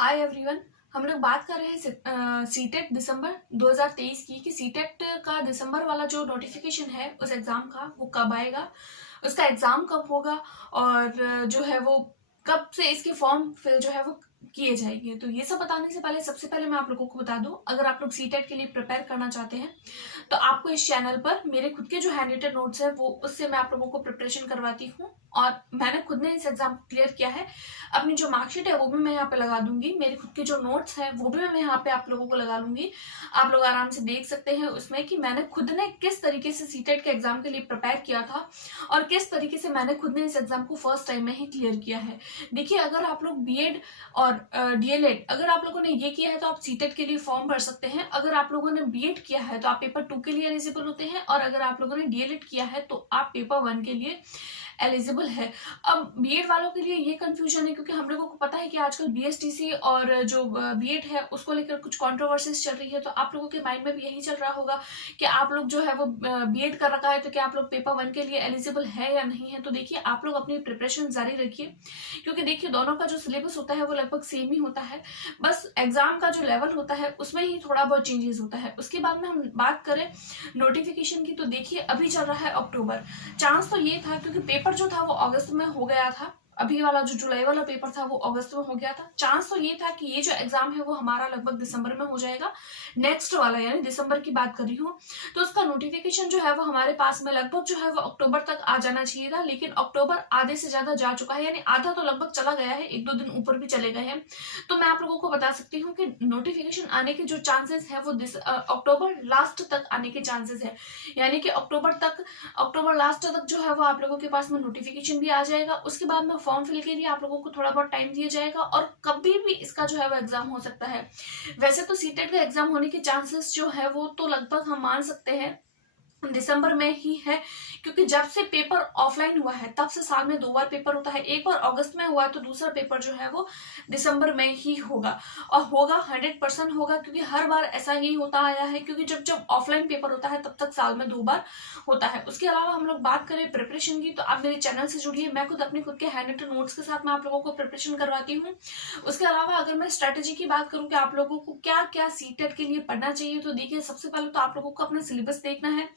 Hi everyone. हम लोग बात कर रहे हैं सीटेट दिसंबर 2023 की कि सीटेट का दिसंबर वाला जो नोटिफिकेशन है उस एग्ज़ाम का वो कब आएगा, उसका एग्ज़ाम कब होगा और जो है वो कब से इसके फॉर्म फिल जो है वो किए जाएंगे। तो ये सब बताने से पहले सबसे पहले मैं आप लोगों को बता दूं, अगर आप लोग सीटेट के लिए प्रिपेयर करना चाहते हैं तो आपको इस चैनल पर मेरे खुद के जो हैंड रिटन नोट्स है वो उससे मैं आप लोगों को प्रिपरेशन करवाती हूँ और मैंने खुद ने इस एग्जाम को क्लियर किया है। अपनी जो मार्कशीट है वो भी मैं यहाँ पे लगा दूंगी, मेरे खुद के जो नोट्स हैं वो भी मैं यहाँ पे आप लोगों को लगा लूंगी। आप लोग आराम से देख सकते हैं उसमें कि मैंने खुद ने किस तरीके से सीटेट के एग्जाम के लिए प्रिपेयर किया था और किस तरीके से मैंने खुद ने इस एग्जाम को फर्स्ट टाइम में ही क्लियर किया है। देखिए, अगर आप लोग बीएड और डीएलएड अगर आप लोगों ने ये किया है तो आप सीटेट के लिए फॉर्म भर सकते हैं। अगर आप लोगों ने बीएड किया है तो आप पेपर 2 के लिए एलिजिबल होते हैं और अगर आप लोगों ने डीएलएड किया है तो आप पेपर 1 के लिए एलिजिबल है। अब बीएड वालों के लिए ये कंफ्यूजन है क्योंकि हम लोगों को पता है कि आजकल बीएसटीसी और जो बीएड है उसको लेकर कुछ कंट्रोवर्सीज चल रही है, तो आप लोगों के माइंड में भी यही चल रहा होगा कि आप लोग जो है वो बीएड कर रखा है तो क्या आप लोग पेपर 1 के लिए एलिजिबल है या नहीं है। तो देखिए, आप लोग अपनी प्रिपरेशन जारी रखिए क्योंकि देखिए दोनों का जो सिलेबस होता है वो लगभग सेम ही होता है, बस एग्जाम का जो लेवल होता है उसमें ही थोड़ा बहुत चेंजेस होता है। उसके बाद में हम बात करें नोटिफिकेशन की तो देखिए अभी चल रहा है अक्टूबर। चांस तो ये था क्योंकि पेपर जो था वो अगस्त में हो गया था, अभी वाला जो जुलाई वाला पेपर था वो अगस्त में हो गया था। चांस तो ये था कि ये जो एग्जाम है वो हमारा लगभग दिसंबर में हो जाएगा, नेक्स्ट वाला यानी दिसंबर की बात कर रही हूँ। तो उसका नोटिफिकेशन जो है वो हमारे पास में लगभग जो है वो अक्टूबर तक आ जाना चाहिए था, लेकिन अक्टूबर आधे से ज्यादा जा चुका है, यानी आधा तो लगभग चला गया है, 1-2 दिन ऊपर भी चले गए हैं। तो मैं आप लोगों को बता सकती हूँ कि नोटिफिकेशन आने के जो चांसेस है वो अक्टूबर लास्ट तक आने के चांसेस है, यानी कि अक्टूबर लास्ट तक जो है वो आप लोगों के पास में नोटिफिकेशन भी आ जाएगा। उसके बाद में फॉर्म फिल के लिए आप लोगों को थोड़ा बहुत टाइम दिया जाएगा और कभी भी इसका जो है वो एग्जाम हो सकता है। वैसे तो सीटेट का एग्जाम होने के चांसेस जो है वो तो लगभग हम मान सकते हैं दिसंबर में ही है, क्योंकि जब से पेपर ऑफलाइन हुआ है तब से साल में 2 बार पेपर होता है, एक बार अगस्त में हुआ है तो दूसरा पेपर जो है वो दिसंबर में ही होगा और होगा 100% होगा, क्योंकि हर बार ऐसा ही होता आया है क्योंकि जब जब ऑफलाइन पेपर होता है तब तक साल में 2 बार होता है। उसके अलावा हम लोग बात करें प्रिपरेशन की तो आप मेरे चैनल से जुड़िए, मैं खुद के हैंड रिटन नोट्स के साथ मैं आप लोगों को प्रिपरेशन करवाती हूँ। उसके अलावा अगर मैं स्ट्रेटेजी की बात करूँ कि आप लोगों को क्या क्या सीटेट के लिए पढ़ना चाहिए, तो देखिए सबसे पहले तो आप लोगों को अपना सिलेबस देखना है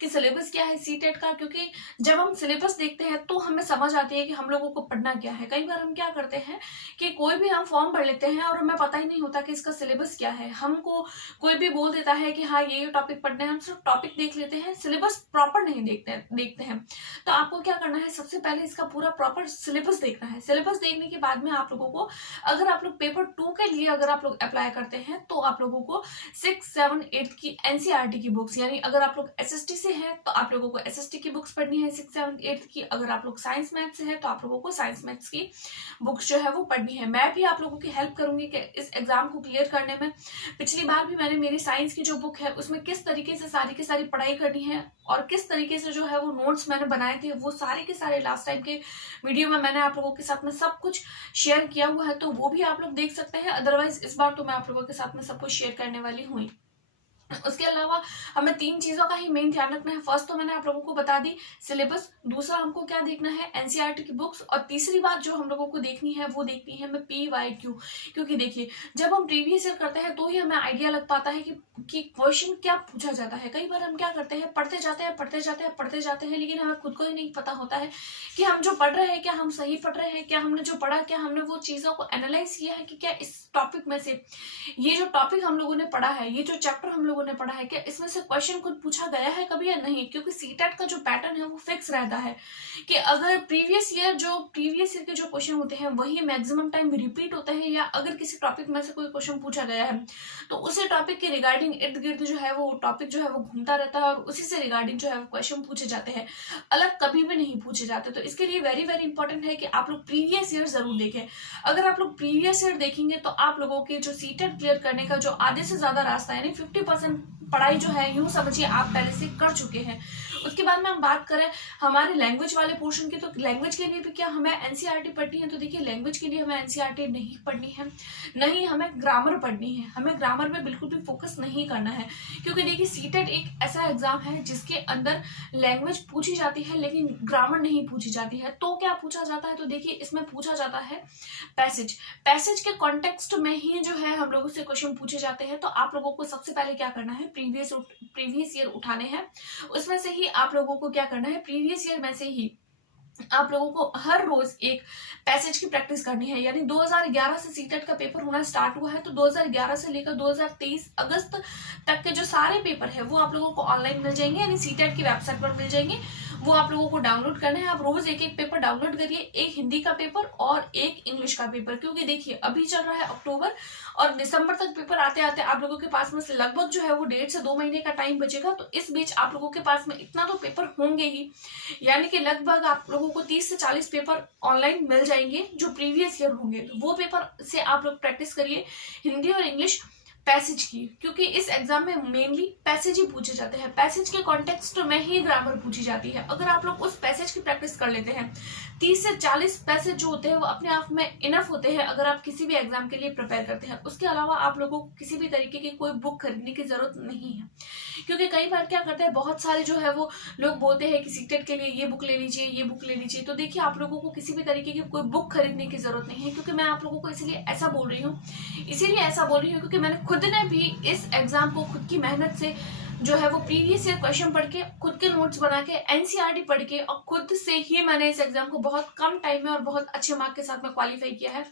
कि सिलेबस क्या है सीटेट का, क्योंकि जब हम सिलेबस देखते हैं तो हमें समझ आती है कि हम लोगों को पढ़ना क्या है। कई बार हम क्या करते हैं कि कोई भी हम फॉर्म भर लेते हैं और हमें पता ही नहीं होता कि इसका सिलेबस क्या है। हमको कोई भी बोल देता है कि हाँ ये टॉपिक पढ़ना है, हम सिर्फ टॉपिक देख लेते हैं, सिलेबस प्रॉपर नहीं देखते हैं। तो आपको क्या करना है, सबसे पहले इसका पूरा प्रॉपर सिलेबस देखना है। सिलेबस देखने के बाद में आप लोगों को, अगर आप लोग पेपर 2 के लिए अगर आप लोग अप्लाई करते हैं तो आप लोगों को 6, 7, 8 की एनसीईआरटी की बुक्स, यानी अगर आप लोग एसएसटी से हैं तो आप लोगों को एसएसटी की बुक्स पढ़नी है 6, 7, 8 की। अगर आप लोग साइंस मैथ्स से हैं तो आप लोगों को साइंस मैथ्स की बुक्स जो है वो पढ़नी है। मैं भी आप लोगों की हेल्प करूंगी कि इस एग्जाम को क्लियर करने में। पिछली बार भी मैंने मेरी साइंस की जो बुक है उसमें किस तरीके से सारी की सारी पढ़ाई करनी है और किस तरीके से जो है वो नोट्स मैंने बनाए थे वो सारे के सारे लास्ट टाइम के वीडियो में मैंने आप लोगों के साथ में सब कुछ शेयर किया हुआ है, तो वो भी आप लोग देख सकते हैं। अदरवाइज इस बार तो मैं आप लोगों के साथ में सब कुछ शेयर करने वाली हूँ। उसके अलावा हमें 3 चीजों का ही मेन ध्यान रखना है। फर्स्ट तो मैंने आप लोगों को बता दी सिलेबस, दूसरा हमको क्या देखना है एनसीईआरटी की बुक्स, और तीसरी बात जो हम लोगों को देखनी है वो देखनी है हमें PYQ। क्योंकि देखिए जब हम प्रीवियस ईयर करते हैं तो ही हमें आइडिया लग पाता है कि क्वेश्चन क्या पूछा जाता है। कई बार हम क्या करते हैं, पढ़ते जाते हैं लेकिन हमें खुद को ही नहीं पता होता है कि हम जो पढ़ रहे हैं क्या हम सही पढ़ रहे हैं, क्या हमने जो पढ़ा क्या हमने वो चीजों को एनालाइज किया है कि क्या इस टॉपिक में से ये जो टॉपिक हम लोगों ने पढ़ा है, ये जो चैप्टर हम लोगों ने पढ़ा है, क्या इसमें से क्वेश्चन खुद पूछा गया है कभी या नहीं। क्योंकि सीटेट का जो पैटर्न है वो फिक्स रहता है कि अगर प्रीवियस ईयर के जो क्वेश्चन होते हैं वही मैक्सिमम टाइम रिपीट होते हैं, या अगर किसी टॉपिक में से कोई क्वेश्चन पूछा गया है तो उसी टॉपिक के रिगार्डिंग इर्द गिर्द जो है वो टॉपिक जो है वो घूमता रहता है और उसी से रिगार्डिंग जो है वो क्वेश्चन पूछे जाते हैं, अलग कभी भी नहीं पूछे जाते। तो इसके लिए वेरी वेरी इंपॉर्टेंट है कि आप लोग प्रीवियस ईयर जरूर देखें। अगर आप लोग प्रीवियस ईयर देखेंगे तो आप लोगों के जो सीटेट क्लियर करने का जो आधे से ज्यादा रास्ता यानी 50% पढ़ाई जो है यूं समझिए आप पहले से कर चुके हैं। उसके बाद में हम बात करें हमारे लैंग्वेज वाले पोर्शन की, तो लैंग्वेज के लिए भी क्या हमें एनसीईआरटी पढ़नी है? तो देखिए लैंग्वेज के लिए हमें एनसीईआरटी नहीं पढ़नी है, नहीं हमें ग्रामर पढ़नी है। हमें ग्रामर में बिल्कुल भी फोकस नहीं करना है, क्योंकि देखिए सीटेट एक ऐसा एग्जाम है जिसके अंदर लैंग्वेज पूछी जाती है लेकिन ग्रामर नहीं पूछी जाती है। तो क्या पूछा जाता है? तो देखिए इसमें पूछा जाता है पैसेज। पैसेज के कॉन्टेक्स्ट में ही जो है हम लोगों से क्वेश्चन पूछे जाते हैं। तो आप लोगों को सबसे पहले क्या करना है, प्रीवियस ईयर उठाने हैं, उसमें से ही आप लोगों को क्या करना है, प्रीवियस ईयर में से ही आप लोगों को हर रोज एक पैसेज की प्रैक्टिस करनी है। यानी 2011 से सीटेट का पेपर होना स्टार्ट हुआ है, तो 2011 से लेकर 2023 अगस्त तक के जो सारे पेपर है वो आप लोगों को ऑनलाइन मिल जाएंगे, यानी सीटेट की वेबसाइट पर मिल जाएंगे। वो आप लोगों को डाउनलोड करना है। आप रोज एक एक पेपर डाउनलोड करिए, एक हिंदी का पेपर और एक इंग्लिश का पेपर, क्योंकि देखिए अभी चल रहा है अक्टूबर और दिसंबर तक पेपर आते आते आप लोगों के पास में से लगभग जो है वो 1.5 से 2 महीने का टाइम बचेगा। तो इस बीच आप लोगों के पास में इतना तो पेपर होंगे ही, यानी कि लगभग आप लोगों को 30 से 40 पेपर ऑनलाइन मिल जाएंगे जो प्रीवियस ईयर होंगे। तो वो पेपर से आप लोग प्रैक्टिस करिए हिंदी और इंग्लिश पैसेज की, क्योंकि इस एग्जाम में मेनली पैसेज ही पूछे जाते हैं। पैसेज के कॉन्टेक्स्ट में ही ग्रामर पूछी जाती है। अगर आप लोग उस पैसेज की प्रैक्टिस कर लेते हैं, 30 से 40 पैसेज जो होते हैं वो अपने आप में इनफ होते हैं अगर आप किसी भी एग्जाम के लिए प्रिपेयर करते हैं। उसके अलावा आप लोगों को किसी भी तरीके की कोई बुक खरीदने की जरूरत नहीं है, क्योंकि कई बार क्या करते हैं, बहुत सारे जो है वो लोग बोलते हैं कि सीटेट के लिए ये बुक ले लीजिए, ये बुक ले लीजिए। तो देखिए आप लोगों को किसी भी तरीके की कोई बुक खरीदने की जरूरत नहीं है, क्योंकि मैं आप लोगों को इसीलिए ऐसा बोल रही हूँ क्योंकि मैंने खुद ने भी इस एग्जाम को खुद की मेहनत से जो है वो प्रीवियस ईयर क्वेश्चन पढ़ के, खुद के नोट्स बना के, एनसीईआरटी पढ़ के और खुद से ही मैंने इस एग्जाम को बहुत कम टाइम में और बहुत अच्छे मार्क के साथ में क्वालिफाई किया है।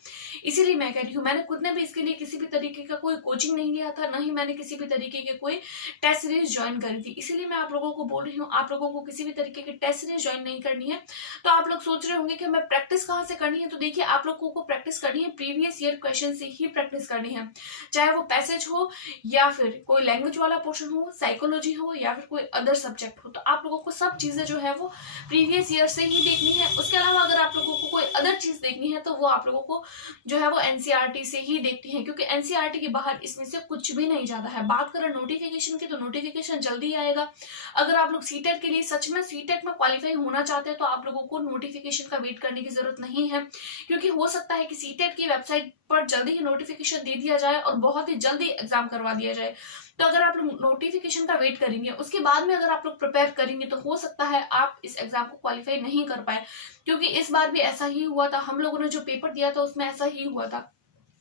इसीलिए मैं कह रही हूँ, मैंने खुद ने भी इसके लिए किसी भी तरीके का कोई कोचिंग नहीं लिया था, न ही मैंने किसी भी तरीके के कोई टेस्ट सीरीज ज्वाइन करी थी। इसीलिए मैं आप लोगों को बोल रही हूँ, आप लोगों को किसी भी तरीके की टेस्ट सीरीज ज्वाइन नहीं करनी है। तो आप लोग सोच रहे होंगे कि हमें प्रैक्टिस कहाँ से करनी है? तो देखिए आप लोगों को प्रैक्टिस करनी है प्रीवियस ईयर क्वेश्चन से ही प्रैक्टिस करनी है, चाहे वो पैसेज हो या फिर कोई लैंग्वेज वाला पोर्शन हो, साइकोलॉजी हो या फिर कोई अदर सब्जेक्ट हो। तो आप लोगों को सब चीजें जो है वो प्रीवियस ईयर से ही देखनी है। उसके अलावा अगर आप लोगों को कोई अदर चीज देखनी है तो वो आप लोगों को जो है वो एनसीईआरटी से ही देखनी है, क्योंकि एनसीईआरटी के बाहर इसमें से कुछ भी नहीं जाता है। बात करें नोटिफिकेशन की, तो नोटिफिकेशन जल्दी आएगा। अगर आप लोग सीटेट के लिए सच में सीटेट में क्वालिफाई होना चाहते हैं तो आप लोगों को नोटिफिकेशन का वेट करने की जरूरत नहीं है, क्योंकि हो सकता है कि सीटेट की वेबसाइट पर जल्दी ही नोटिफिकेशन दे दिया जाए और बहुत ही जल्दी एग्जाम करवा दिया जाए। तो अगर आप लोग नोटिफिकेशन का वेट करेंगे, उसके बाद में अगर आप लोग प्रिपेयर करेंगे, तो हो सकता है आप इस एग्जाम को क्वालिफाई नहीं कर पाए, क्योंकि इस बार भी ऐसा ही हुआ था। हम लोगों ने जो पेपर दिया था उसमें ऐसा ही हुआ था।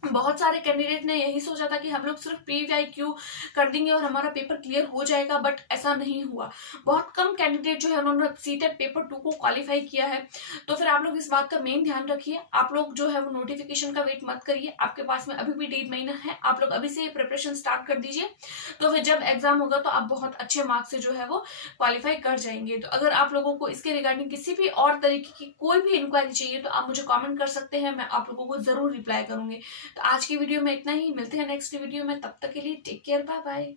बहुत सारे कैंडिडेट ने यही सोचा था कि हम लोग सिर्फ PVIQ कर देंगे और हमारा पेपर क्लियर हो जाएगा, बट ऐसा नहीं हुआ। बहुत कम कैंडिडेट जो है उन्होंने सीटेट पेपर 2 को क्वालिफाई किया है। तो फिर आप लोग इस बात का मेन ध्यान रखिए। आप लोग जो है वो नोटिफिकेशन का वेट मत करिए, आपके पास में अभी भी 1.5 महीना है, आप लोग अभी से प्रिपरेशन स्टार्ट कर दीजिए। तो फिर जब एग्जाम होगा तो आप बहुत अच्छे मार्क्स से जो है वो क्वालिफाई कर जाएंगे। तो अगर आप लोगों को इसके रिगार्डिंग किसी भी और तरीके की कोई भी इंक्वायरी चाहिए तो आप मुझे कॉमेंट कर सकते हैं, मैं आप लोगों को जरूर रिप्लाई करूंगी। तो आज की वीडियो में इतना ही, मिलते हैं नेक्स्ट वीडियो में, तब तक के लिए टेक केयर, बाय बाय।